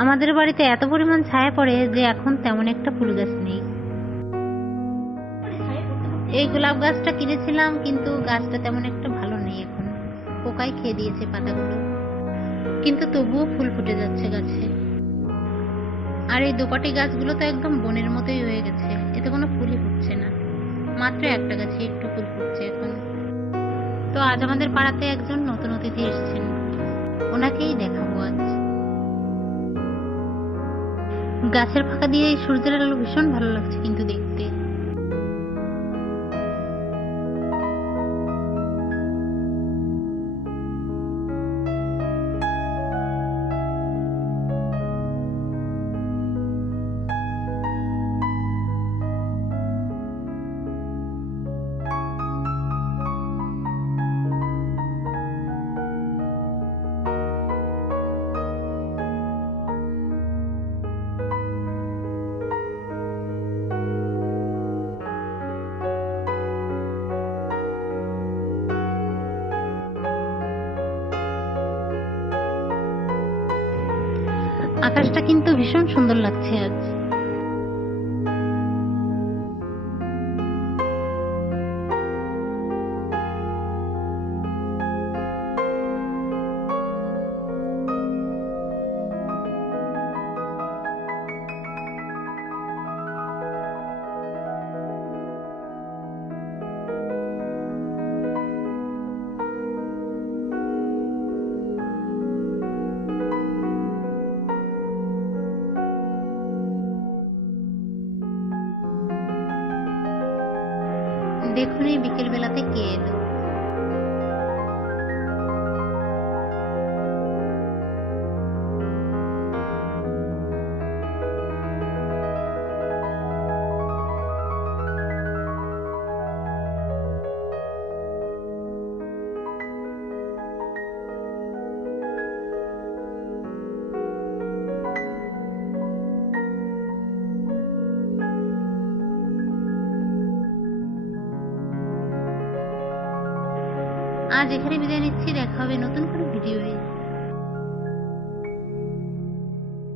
আমাদের বাড়িতে এত পরিমাণ ছায়া পড়ে যে এখন তেমন একটা ফুল গাছ নেই। এই গোলাপ গাছটা কিনেছিলাম, কিন্তু গাছটা তেমন একটা ভালো নেই এখন। পোকায় খেয়ে দিয়েছে পাতাগুলো। কিন্তু তবুও ফুল ফুটে যাচ্ছে গাছে। আর এই দোপাটি গাছগুলো তো একদম বনের মতোই হয়ে গেছে। এতে কোনো ফুলই ফুটছে না। মাত্র একটা গাছে একটু ফুল ফুটছে এখন। তো আজ আমাদের পাড়াতে একজন নতুন অতিথি এসেছেন। ওনাকেই দেখাবো গাছের ফাঁকা দিয়ে সূর্যের আলো ভীষণ ভালো লাগছে কিন্তু দেখতে। আকাশটা কিন্তু ভীষণ সুন্দর লাগছে আজ। দেখুন এই বিকেলবেলাতে কে এলো। আজ এখানে বিদায় নিচ্ছি দেখা হবে নতুন কোনো ভিডিওয়ে।